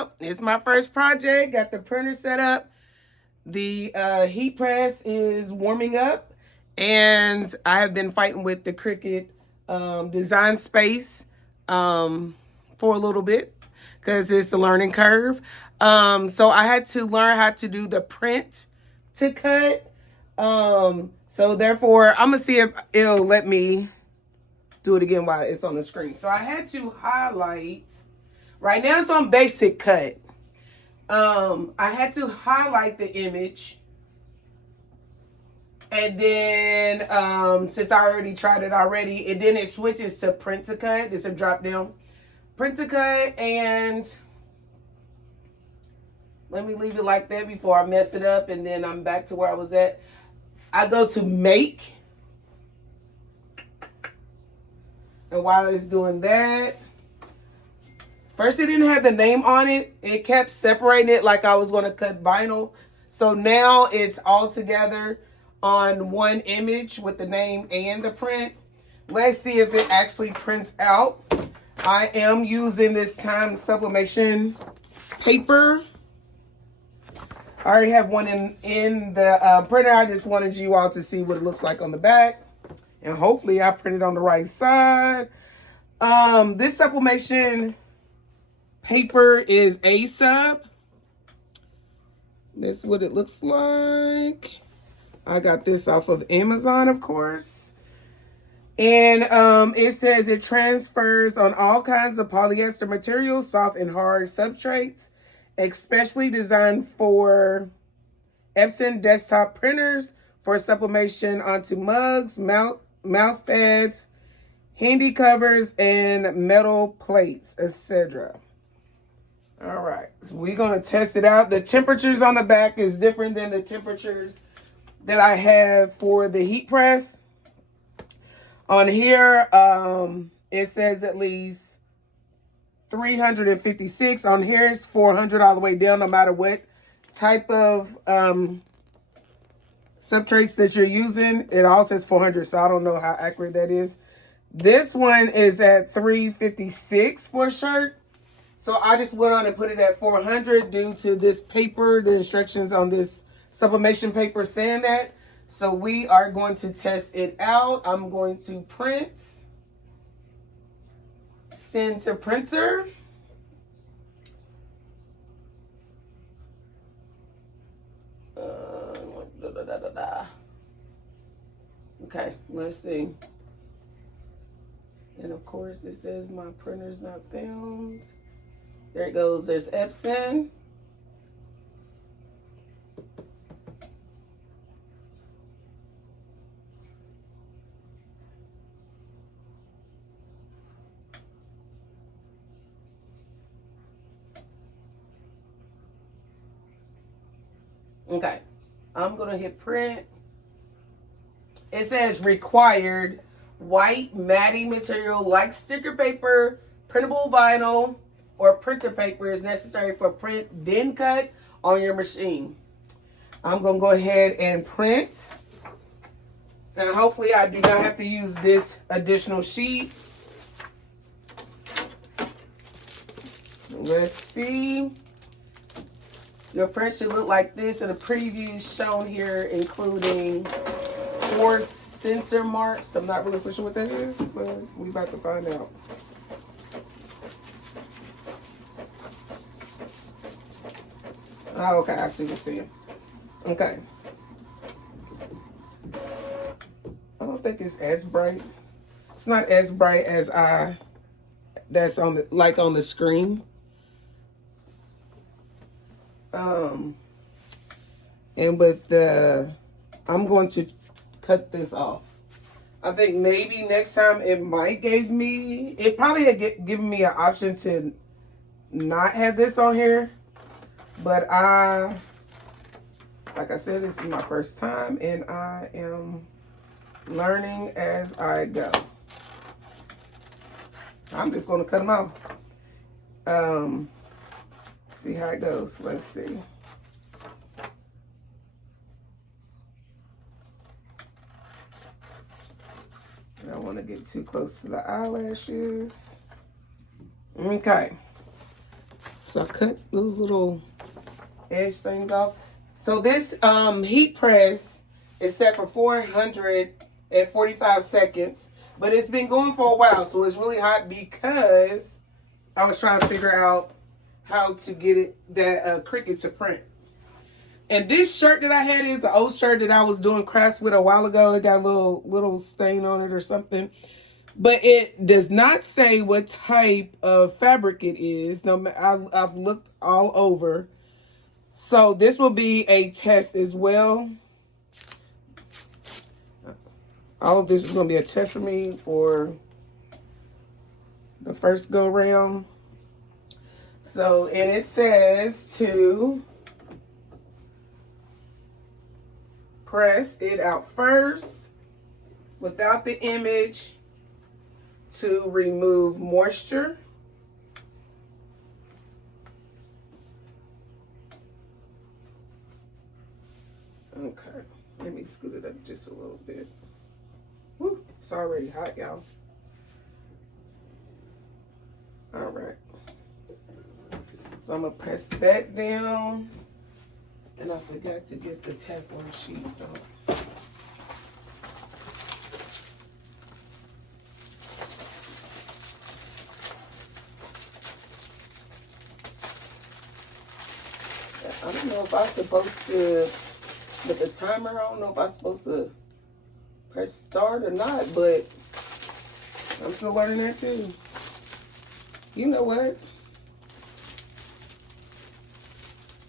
out. It's my first project. Got the printer set up. The heat press is warming up. And I have been fighting with the Cricut Design Space for a little bit because it's a learning curve. So I had to learn how to do the print to cut. So therefore, I'm going to see if it'll let me do it again while it's on the screen. So I had to highlight. Right now it's on basic cut. I had to highlight the image. And then since I already tried it already, and then it switches to print to cut. It's a drop down. Print to cut, and let me leave it like that before I mess it up, and then I'm back to where I was at. I go to make. And while it's doing that, first it didn't have the name on it. It kept separating it like I was going to cut vinyl. So now it's all together on one image with the name and the print. Let's see if it actually prints out. I am using this time sublimation paper. I already have one in the printer. I just wanted you all to see what it looks like on the back. And hopefully I printed on the right side. This sublimation paper is a sub. That's what it looks like. I got this off of Amazon, of course. And it says it transfers on all kinds of polyester materials, soft and hard substrates, especially designed for Epson desktop printers for sublimation onto mugs, mouse pads, handy covers, and metal plates, etc. All right, so we're going to test it out. The temperatures on the back is different than the temperatures that I have for the heat press. On here, it says at least 356. On here, it's 400 all the way down, no matter what type of substrates that you're using. It all says 400, so I don't know how accurate that is. This one is at 356 for a shirt. So I just went on and put it at 400 due to this paper, the instructions on this sublimation paper saying that. So we are going to test it out. I'm going to print, send to printer. Okay, let's see. And of course it says my printer's not found. There it goes. There's Epson. Okay, I'm going to hit print. It says required white matting material like sticker paper, printable vinyl, or printer paper is necessary for print, then cut on your machine. I'm going to go ahead and print. And hopefully I do not have to use this additional sheet. Let's see. Your print should look like this, and the preview shown here, including 4 sensor marks. I'm not really sure what that is, but we about to find out. Oh, okay, I see what you're saying. Okay. I don't think it's as bright. It's not as bright as that's on the on the screen. And with the, I'm going to cut this off. I think maybe next time it might it probably had given me an option to not have this on here. But like I said, this is my first time and I am learning as I go. I'm just going to cut them out. See how it goes. Let's see. I don't want to get too close to the eyelashes. Okay. So I cut those little edge things off. So this heat press is set for 445 seconds, but it's been going for a while, so it's really hot because I was trying to figure out how to get it that Cricut to print. And this shirt that I had is an old shirt that I was doing crafts with a while ago. It got a little stain on it or something. But it does not say what type of fabric it is. No, I've looked all over. So this will be a test as well. All of this is going to be a test for me for the first go round. So, and it says to press it out first without the image to remove moisture. Okay, let me scoot it up just a little bit. Woo, it's already hot, y'all. All right. So I'm gonna press that down. And I forgot to get the Teflon sheet though. I don't know if I'm supposed to, with the timer, I don't know if I'm supposed to press start or not, but I'm still learning that too. You know what?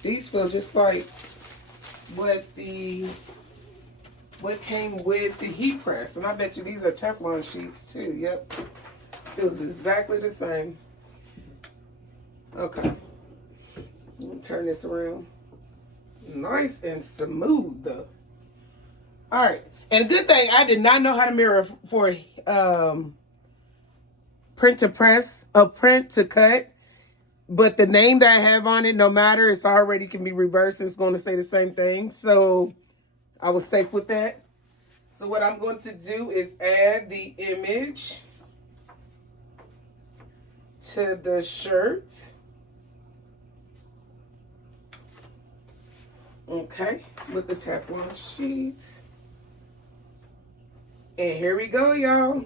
These feel just like what came with the heat press. And I bet you these are Teflon sheets too. Yep. Feels exactly the same. Okay. Let me turn this around. Nice and smooth though. Alright. And good thing I did not know how to mirror for print to press, print to cut. But the name that I have on it, no matter, it's already can be reversed. It's going to say the same thing. So I was safe with that. So what I'm going to do is add the image to the shirt. Okay, with the Teflon sheets. And here we go, y'all.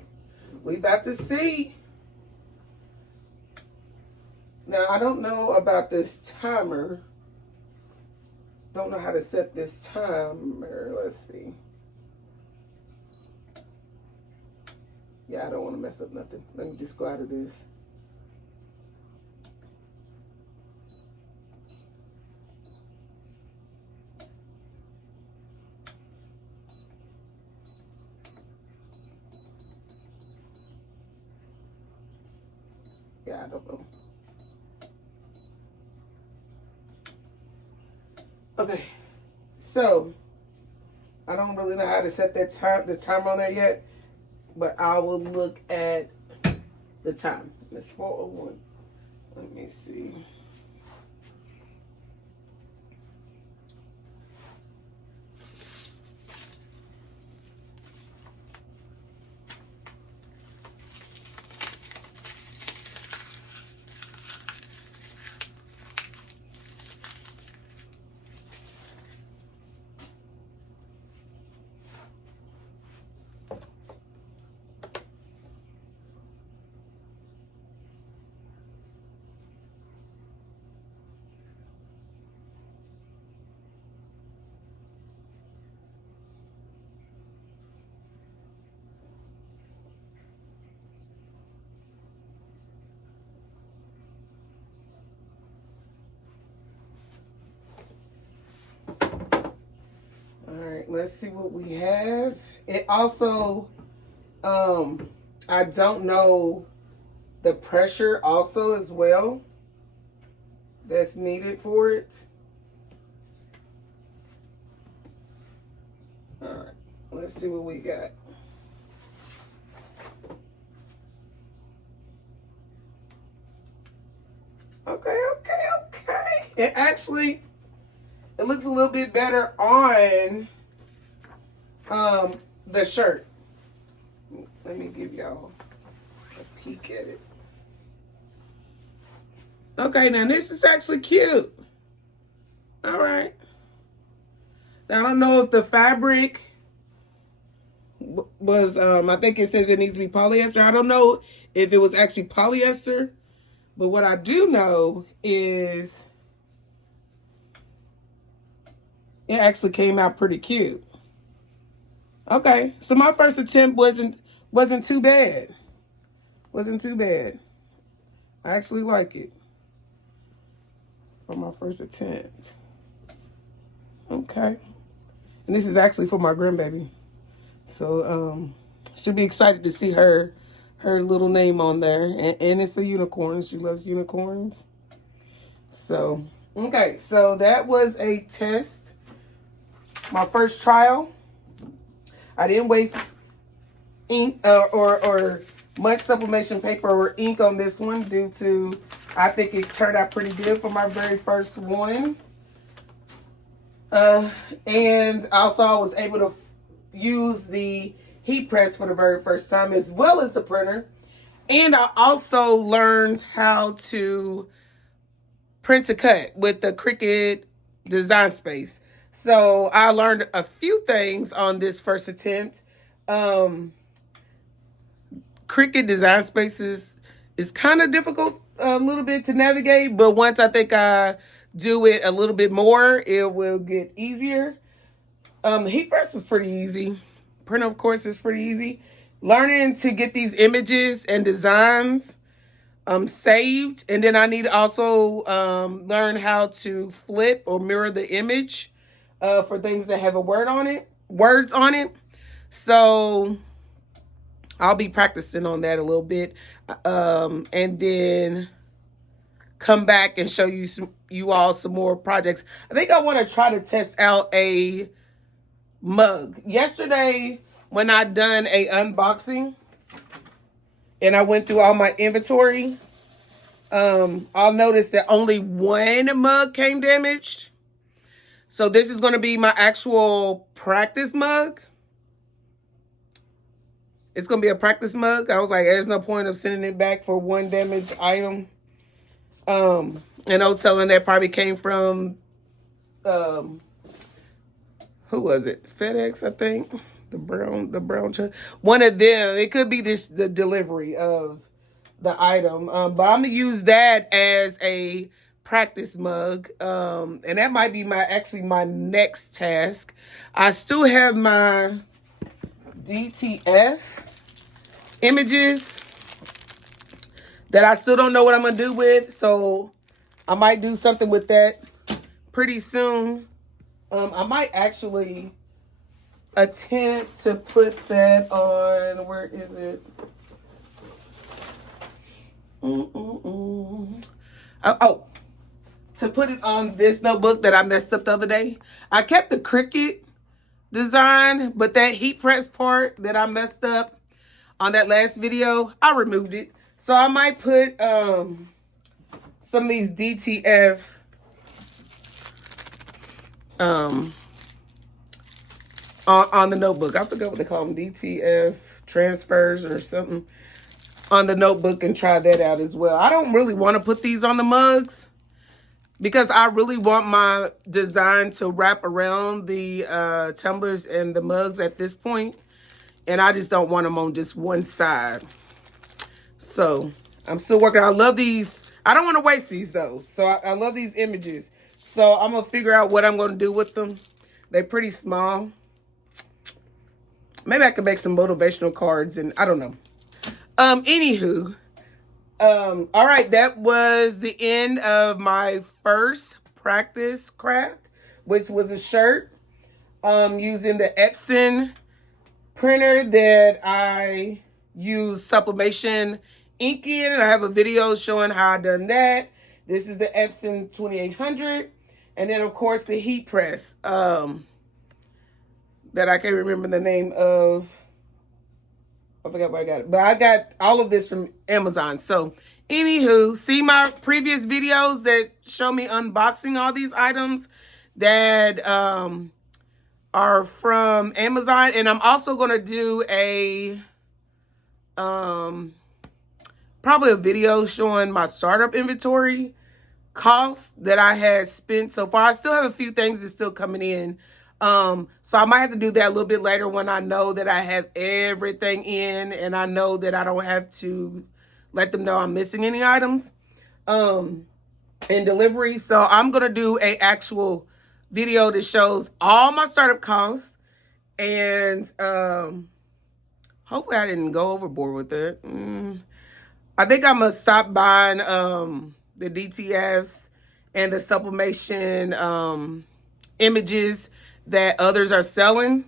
We about to see. Now, I don't know about this timer. Don't know how to set this timer. Let's see. Yeah, I don't want to mess up nothing. Let me just go out of this. Yeah, I don't know. Okay, so I don't really know how to set that the timer on there yet, but I will look at the time. It's 4:01. Let me see. Let's see what we have. It also, I don't know the pressure also as well that's needed for it. All right, let's see what we got. Okay. It actually, it looks a little bit better on the shirt. Let me give y'all a peek at it. Okay, now this is actually cute. All right. Now, I don't know if the fabric was, I think it says it needs to be polyester. I don't know if it was actually polyester, but what I do know is it actually came out pretty cute. Okay, so my first attempt wasn't too bad. Wasn't too bad. I actually like it for my first attempt. Okay. And this is actually for my grandbaby. So should be excited to see her little name on there. And it's a unicorn. She loves unicorns. So, okay. So that was a test. My first trial. I didn't waste ink or much sublimation paper or ink on this one due to, I think it turned out pretty good for my very first one. And also I was able to use the heat press for the very first time as well as the printer. And I also learned how to print to cut with the Cricut Design Space. So I learned a few things on this first attempt. Cricut Design Space is kind of difficult a little bit to navigate, but once I think I do it a little bit more, it will get easier. The heat press was pretty easy. Printer, of course, is pretty easy. Learning to get these images and designs saved, and then I need to also learn how to flip or mirror the image for things that have words on it. So I'll be practicing on that a little bit, and then come back and show you all some more projects. I think I want to try to test out a mug. Yesterday, when I done a unboxing and I went through all my inventory, I'll notice that only one mug came damaged. So this is going to be my actual practice mug. It's going to be a practice mug. I was like, there's no point of sending it back for one damaged item. And no telling that probably came from, who was it? FedEx, I think. The brown truck. One of them. It could be the delivery of the item. But I'm going to use that as a practice mug. And that might be my next task. I still have my DTF images that I still don't know what I'm going to do with. So I might do something with that pretty soon. I might actually attempt to put that on, where is it? To put it on this notebook that I messed up the other day. I kept the Cricut design, but that heat press part that I messed up on that last video, I removed it. So I might put some of these DTF on the notebook. I forgot what they call them, DTF transfers or something, on the notebook, and try that out as well. I don't really want to put these on the mugs because I really want my design to wrap around the tumblers and the mugs at this point, and I just don't want them on just one side. So I'm still working. I love these. I don't want to waste these though. So I love these images. So I'm going to figure out what I'm going to do with them. They're pretty small. Maybe I could make some motivational cards, and I don't know. Anywho, all right, that was the end of my first practice craft, which was a shirt, using the Epson printer that I use sublimation ink in, and I have a video showing how I done that. This is the Epson 2800, and then of course the heat press, that I can't remember the name of. I forgot where I got it. But I got all of this from Amazon. So, anywho, see my previous videos that show me unboxing all these items that are from Amazon. And I'm also going to do a, probably a video showing my startup inventory costs that I had spent so far. I still have a few things that's still coming in. So I might have to do that a little bit later when I know that I have everything in and I know that I don't have to let them know I'm missing any items in delivery. So I'm going to do a actual video that shows all my startup costs, and hopefully I didn't go overboard with it. I think I'm going to stop buying the DTFs and the sublimation images that others are selling,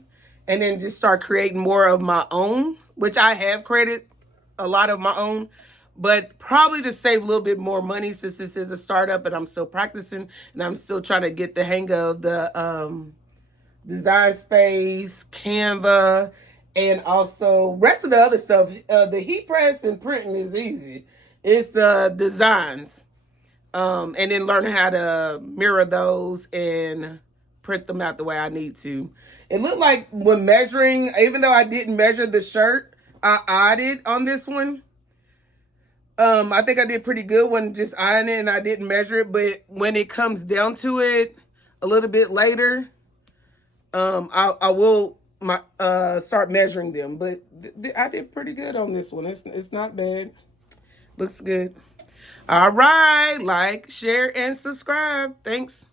and then just start creating more of my own, which I have created a lot of my own, but probably to save a little bit more money since this is a startup and I'm still practicing and I'm still trying to get the hang of the Design Space, Canva, and also rest of the other stuff. The heat press and printing is easy. It's the designs. And then learning how to mirror those and print them out the way I need to. It looked like when measuring, even though I didn't measure the shirt, I eyed on this one. I think I did pretty good when just eyeing it and I didn't measure it. But when it comes down to it a little bit later, I will start measuring them. But I did pretty good on this one. It's not bad. Looks good. All right. Like, share, and subscribe. Thanks.